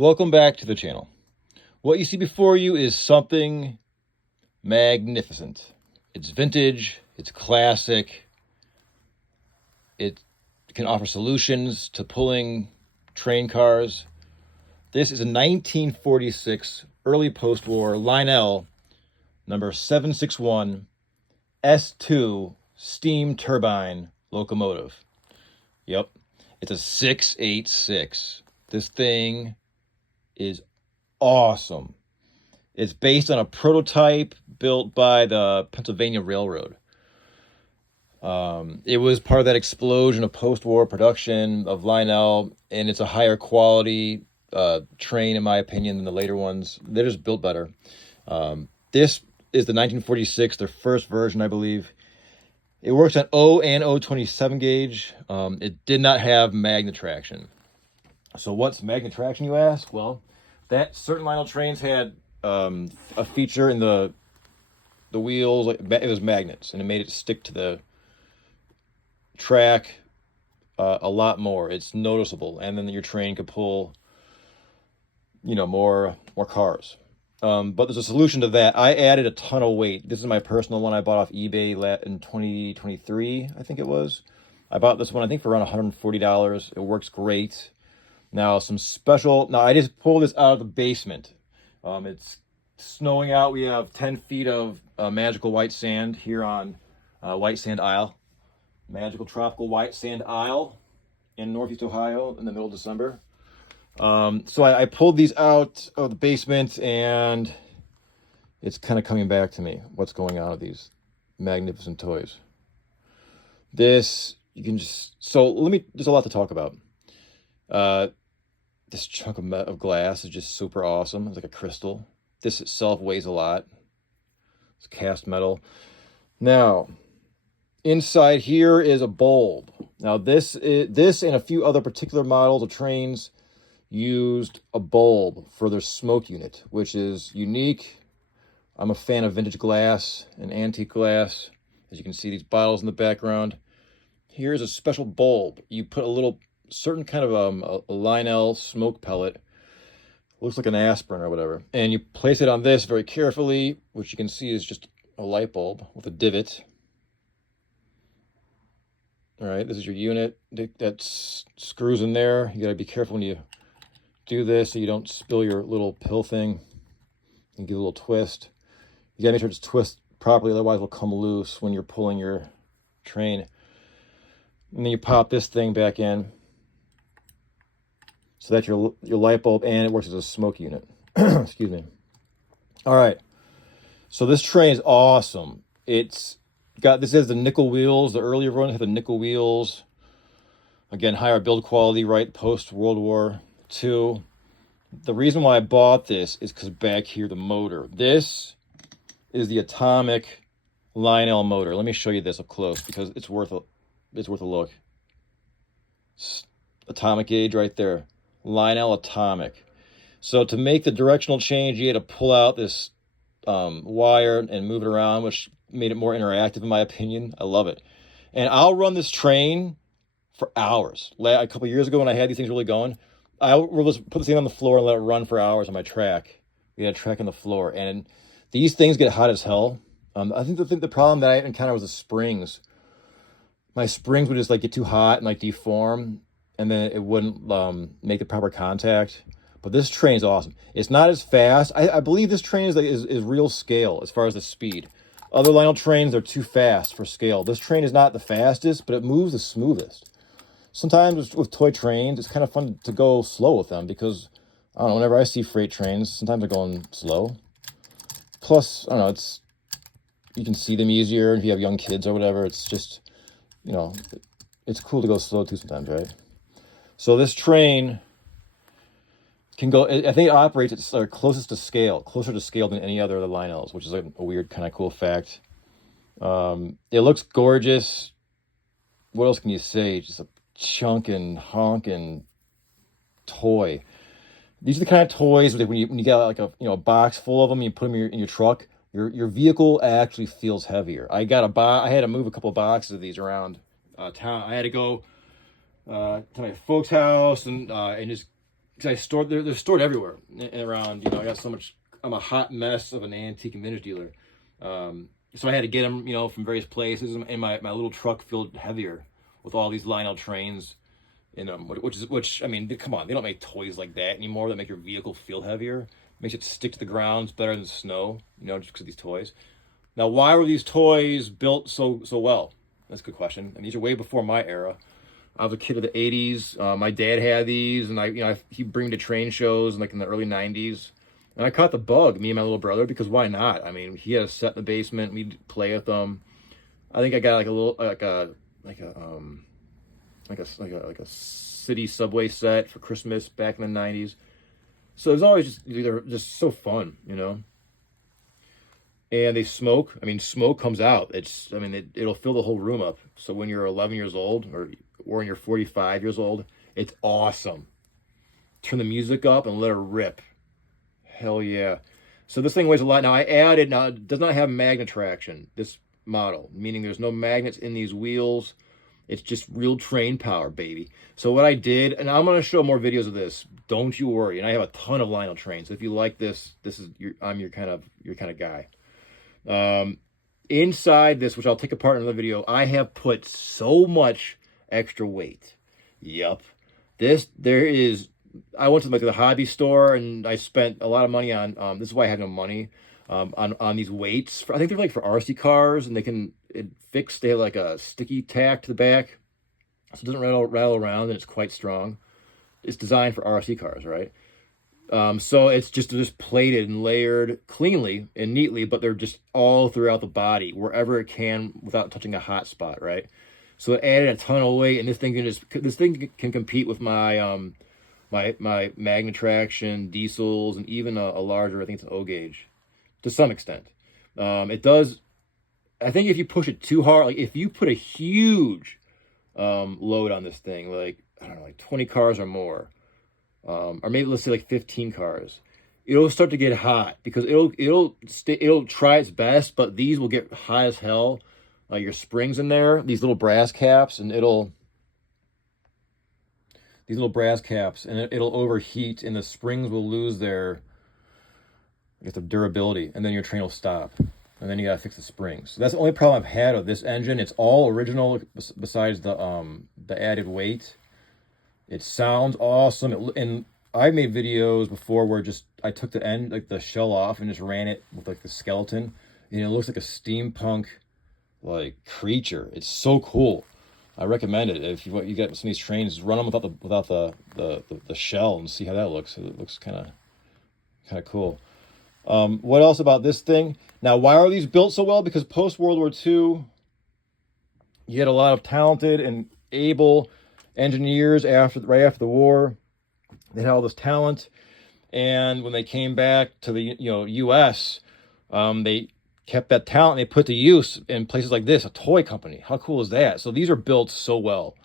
Welcome back to the channel. What you see before you is something magnificent. It's vintage, it's classic, it can offer solutions to pulling train cars. This is a 1946 early post-war Lionel number 761 S-2 steam turbine locomotive. Yep, it's a 686. This thing is awesome. It's based on a prototype built by the Pennsylvania Railroad. It was part of that explosion of post-war production of Lionel, and it's a higher quality train, in my opinion, than the later ones. They're just built better. This is the 1946, their first version, I believe. It works on O and O27 gauge. It did not have magnet traction. So what's magnet traction, you ask? Well, that certain Lionel trains had a feature in the wheels. It was magnets, and it made it stick to the track a lot more. It's noticeable, and then your train could pull, more cars. But there's a solution to that. I added a ton of weight. This is my personal one I bought off eBay in 2023, I think it was. I bought this one, I think, for around $140. It works great. Now, I just pulled this out of the basement. It's snowing out. We have 10 feet of magical white sand here on White Sand Isle. Magical tropical white sand isle in Northeast Ohio in the middle of December. So I pulled these out of the basement, and it's kind of coming back to me. What's going on with these magnificent toys? There's a lot to talk about. This chunk of glass is just super awesome. It's like a crystal. This itself weighs a lot. It's cast metal. Now, inside here is a bulb. Now, this and a few other particular models of trains used a bulb for their smoke unit, which is unique. I'm a fan of vintage glass and antique glass. As you can see, these bottles in the background. Here's a special bulb. You put a little certain kind of a Lionel smoke pellet. Looks like an aspirin or whatever. And you place it on this very carefully, which you can see is just a light bulb with a divot. All right, this is your unit that screws in there. You got to be careful when you do this so you don't spill your little pill thing. And give it a little twist. You got to make sure it's twisted properly, otherwise it'll come loose when you're pulling your train. And then you pop this thing back in. So that's your light bulb, and it works as a smoke unit. Excuse me. All right. So this train is awesome. This has the nickel wheels. The earlier ones had the nickel wheels. Again, higher build quality, right? Post World War II. The reason why I bought this is because back here, the motor. This is the atomic Lionel motor. Let me show you this up close because it's worth a look. Atomic gauge right there. Lionel Atomic. So to make the directional change, you had to pull out this wire and move it around, which made it more interactive in my opinion. I love it. And I'll run this train for hours. A couple years ago when I had these things really going, I will just put this thing on the floor and let it run for hours on my track. We had a track on the floor, and these things get hot as hell. I think the problem that I encountered was the springs. My springs would just get too hot and deform, and then it wouldn't make the proper contact. But this train is awesome. It's not as fast. I believe this train is real scale as far as the speed. Other Lionel trains are too fast for scale. This train is not the fastest, but it moves the smoothest. Sometimes with toy trains, it's kind of fun to go slow with them because, I don't know, whenever I see freight trains, sometimes they're going slow. Plus, I don't know, you can see them easier if you have young kids or whatever. It's just, it's cool to go slow too sometimes, right? So this train can go, I think it operates at closer to scale than any other of the Lionels, which is a weird kind of cool fact. It looks gorgeous. What else can you say? Just a chunkin', honkin' toy. These are the kind of toys when you got a box full of them, you put them in your truck, your vehicle actually feels heavier. I had to move a couple of boxes of these around town. I had to go to my folks' house and just because they're stored everywhere and around. You know, I got so much. I'm a hot mess of an antique and vintage dealer. So I had to get them, you know, from various places, and my little truck filled heavier with all these Lionel Trains in them, which I mean, come on, they don't make toys like that anymore that make your vehicle feel heavier. Makes it stick to the ground. It's better than snow, you know, just because of these toys. Now, why were these toys built so well? That's a good question. And these are way before my era. I was a kid of the '80s. My dad had these, and he'd bring me to train shows like in the early '90s. And I caught the bug, me and my little brother, because why not? I mean, he had a set in the basement. We'd play with them. I think I got like a city subway set for Christmas back in the '90s. So it was always they're just so fun, you know. And they smoke. I mean, smoke comes out. It'll fill the whole room up. So when you're 11 years old or when you're 45 years old, it's awesome. Turn the music up and let it rip. Hell yeah. So this thing weighs a lot. Now it does not have magnet traction, this model, meaning there's no magnets in these wheels. It's just real train power, baby. So what I did, and I'm going to show more videos of this. Don't you worry. And I have a ton of Lionel Trains. So if you like this, I'm your kind of guy. Inside this, which I'll take apart in another video, I have put so much extra weight. Yup. I went to the hobby store and I spent a lot of money on, this is why I had no money, on these weights. I think they're like for RC cars, and they have like a sticky tack to the back, so it doesn't rattle around, and it's quite strong. It's designed for RC cars, right? So it's just plated and layered cleanly and neatly, but they're just all throughout the body, wherever it can, without touching a hot spot, right? So it added a ton of weight, and this thing can compete with my my magnet traction diesels, and even a larger, I think it's an O gauge, to some extent. It does. I think if you push it too hard, like if you put a huge load on this thing, like I don't know, like 20 cars or more, or maybe let's say like 15 cars, it'll start to get hot because it'll try its best, but these will get hot as hell. Your springs in there, these little brass caps, and it'll overheat, and the springs will lose their durability, and then your train will stop, and then you gotta fix the springs. So that's the only problem I've had with this engine. It's all original besides the added weight. It sounds awesome, and I made videos before where I took the end, like the shell off, and just ran it with like the skeleton, and it looks like a steampunk like creature. It's so cool. I recommend it. If you get some of these trains, run them without the shell and see how that looks. It looks kind of cool. What else about this thing? Now, why are these built so well? Because post World War II, you had a lot of talented and able engineers right after the war. They had all this talent, and when they came back to the U.S., they kept that talent and they put to use in places like this, a toy company. How cool is that? So these are built so well.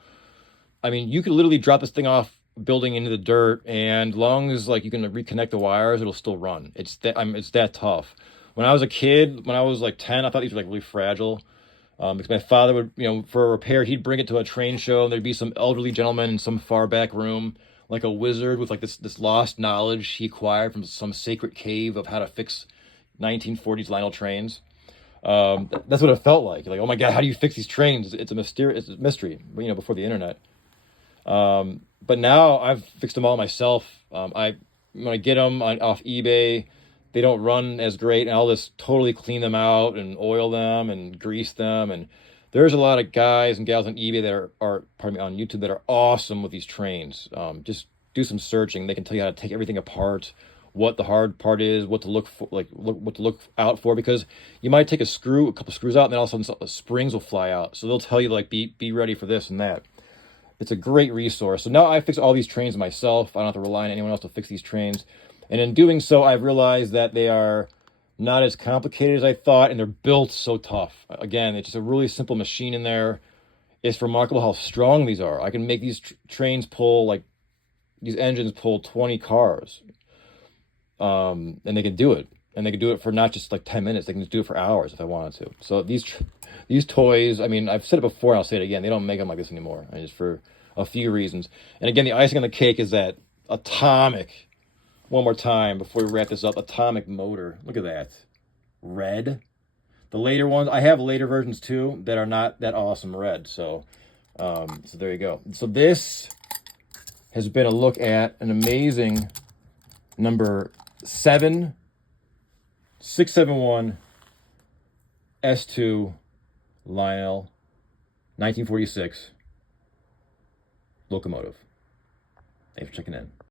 I mean, you could literally drop this thing off building into the dirt, and as long as like you can reconnect the wires, it'll still run. It's that tough. When I was a kid, when I was like 10, I thought these were like really fragile. Because my father would, for a repair, he'd bring it to a train show, and there'd be some elderly gentleman in some far back room, like a wizard with like this lost knowledge he acquired from some sacred cave of how to fix 1940s Lionel trains. That's what it felt like. Like, oh my God, how do you fix these trains? It's a mystery, before the internet. But now I've fixed them all myself. When I get them off eBay, they don't run as great, and I'll just totally clean them out and oil them and grease them. And there's a lot of guys and gals on eBay that are on YouTube that are awesome with these trains. Just do some searching. They can tell you how to take everything apart, what the hard part is, what to look for, what to look out for, because you might take a couple screws out, and then all of a sudden the springs will fly out. So they'll tell you like be ready for this and that. It's a great resource. So now I fix all these trains myself. I don't have to rely on anyone else to fix these trains. And in doing so, I've realized that they are not as complicated as I thought, and they're built so tough. Again, it's just a really simple machine in there. It's remarkable how strong these are. I can make these trains pull, these engines pull 20 cars. And they can do it. And they can do it for not just like 10 minutes. They can just do it for hours if I wanted to. So these toys, I mean, I've said it before and I'll say it again. They don't make them like this anymore. Just for a few reasons. And again, the icing on the cake is that Atomic. One more time before we wrap this up. Atomic motor. Look at that. Red. The later ones, I have later versions too that are not that awesome red. So there you go. So this has been a look at an amazing number 671 S-2 Lionel 1946 locomotive. Thanks for checking in.